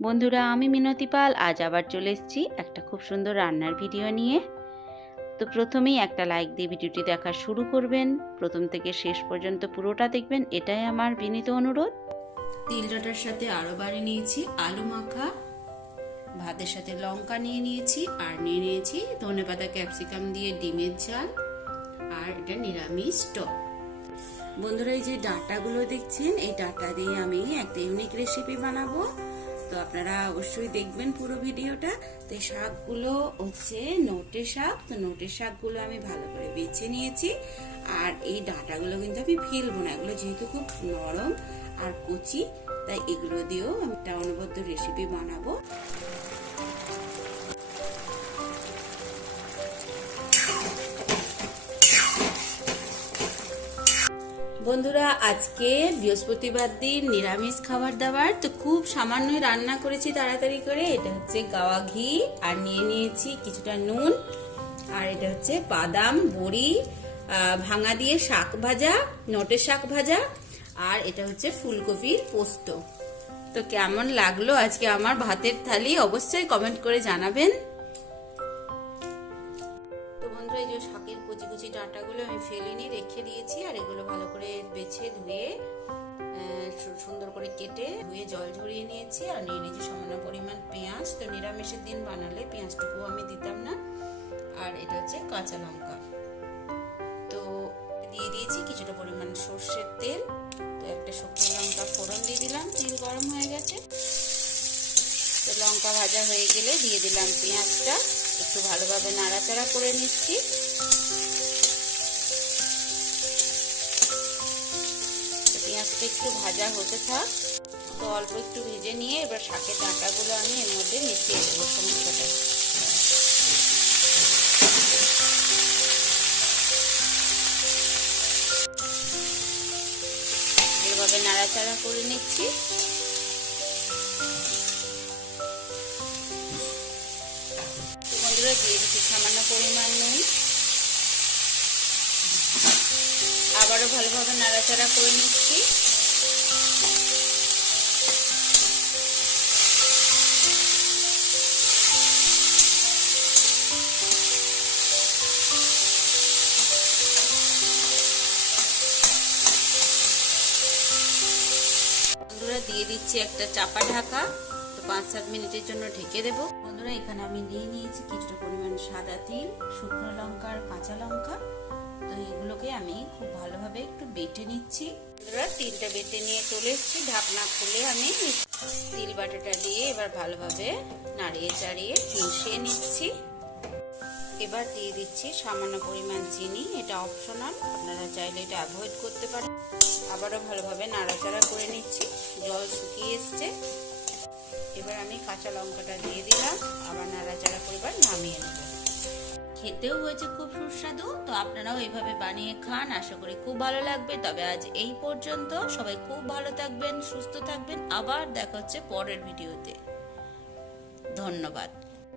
বন্ধুরা, আমি মিনতি পাল। আজ আবার চলে এসেছি একটা খুব সুন্দর রান্নার ভিডিও নিয়ে। তো প্রথমেই একটা লাইক দিয়ে ভিডিওটি দেখা শুরু করবেন। প্রথম থেকে শেষ পর্যন্ত পুরোটা দেখবেন। এটাই আমার বিনীত অনুরোধ। তিল ডাটার সাথে আরও বাড়ি নিয়েছি, আলু মাখা, ভাতের সাথে লঙ্কা নিয়ে নিয়েছি, আর নিয়ে নিয়েছি ধনে পাতা ক্যাপসিকাম দিয়ে ডিমের ঝাল, আর এটা নিরামিষ টক। বন্ধুরা, এই যে ডাটাগুলো দেখছেন, এই ডাটা দিয়ে আমি একটা ইউনিক রেসিপি বানাবো। তো আপনারা অবশ্যই দেখবেন পুরো ভিডিওটা। তো এই শাকগুলো হচ্ছে নোটে শাক। তো নোটের শাকগুলো আমি ভালো করে বেছে নিয়েছি। আর এই ডাঁটাগুলো কিন্তু আমি ফেলব না। এগুলো যেহেতু খুব নরম আর কচি, তাই এগুলো দিয়েও আমি একটা অনবদ্য রেসিপি বানাবো। বন্ধুরা, আজকে বৃহস্পতিবার দিন, নিরামিষ খাবার দাবার। তো খুব সামান্যই রান্না করেছি তাড়াতাড়ি করে। এটা হচ্ছে গাওয়া ঘি, আর নিয়ে নিয়েছি কিছুটা নুন। আর এটা হচ্ছে বাদাম, বড়ি ভাঙা দিয়ে শাক ভাজা নটের শাক ভাজা, আর এটা হচ্ছে ফুলকপির পোস্ত। তো কেমন লাগল আজকে আমার ভাতের থালি? অবশ্যই কমেন্ট করে জানাবেন। বন্ধুরা এই যে শাকের কুচি কুচি ডাঁটাগুলো আমি ফেলিনি, রেখে দিয়েছি আর এগুলো ভালো করে বেছে ধুয়ে সুন্দর করে কেটে ধুয়ে জল ঝরিয়ে নিয়েছি আর নিয়ে নিয়েছি সামান্য পরিমাণ পেঁয়াজ। তো নিরামিষের দিন বানালে পেঁয়াজটুকু আমি দিতাম না। আর এটা হচ্ছে কাঁচা লঙ্কা। তো দিয়ে দিয়েছি কিছুটা পরিমাণ সর্ষের তেল। লঙ্কা ভাজা হয়ে গেলে দিয়ে দিলাম পেঁয়াজটা। একটু ভালোভাবে নাড়াচাড়া করে নিচ্ছি। পেঁয়াজটা একটু ভাজা হতে থাক। তো অল্প একটু ভেজে নিয়ে এবার শাকের ডাঁটাগুলো আমি এর মধ্যে মিশিয়ে দেবো সমস্তটা। ভালোভাবে নাড়াচাড়া করে নিচ্ছি। সামান্য পরিমাণ নুন। আবারও ভালোভাবে নাড়াচাড়া করে নিচ্ছি। দিয়ে দিচ্ছি একটা চাপা ঢাকা। পাঁচ, সাত মিনিটের জন্য ঢেকে দেবো। বন্ধুরা, এখানে আমি নিয়ে নিয়েছি কিছুটা পরিমাণ সাদা তিল, শুকনো লঙ্কা আর কাঁচা লঙ্কা। তো এগুলোকে আমি খুব ভালোভাবে একটু বেটে নিচ্ছি। বন্ধুরা, তিলটা বেটে নিয়ে চলে এসেছি। ঢাকনা খুলে আমি তিল বাটাটা দিয়ে এবার ভালোভাবে নাড়িয়ে চাড়িয়ে মিশিয়ে নিচ্ছি। এবার দিয়ে দিচ্ছি সামান্য পরিমাণ চিনি। এটা অপশনাল আপনারা চাইলে এটা অ্যাভয়েড করতে পারেন। আবারও ভালোভাবে নাড়াচাড়া করে নিচ্ছি। কাঁচা লঙ্কাটা দিয়ে দিলাম। আবার নাড়াচাড়া করে এবার নামিয়ে নেব। খেতেও হয়েছে খুব সুস্বাদু, তো আপনারাও এইভাবে বানিয়ে খান। আশা করি খুব ভালো লাগবে। তবে আজ এই পর্যন্ত। সবাই খুব ভালো থাকবেন, সুস্থ থাকবেন। আবার দেখা হচ্ছে পরের ভিডিওতে। ধন্যবাদ।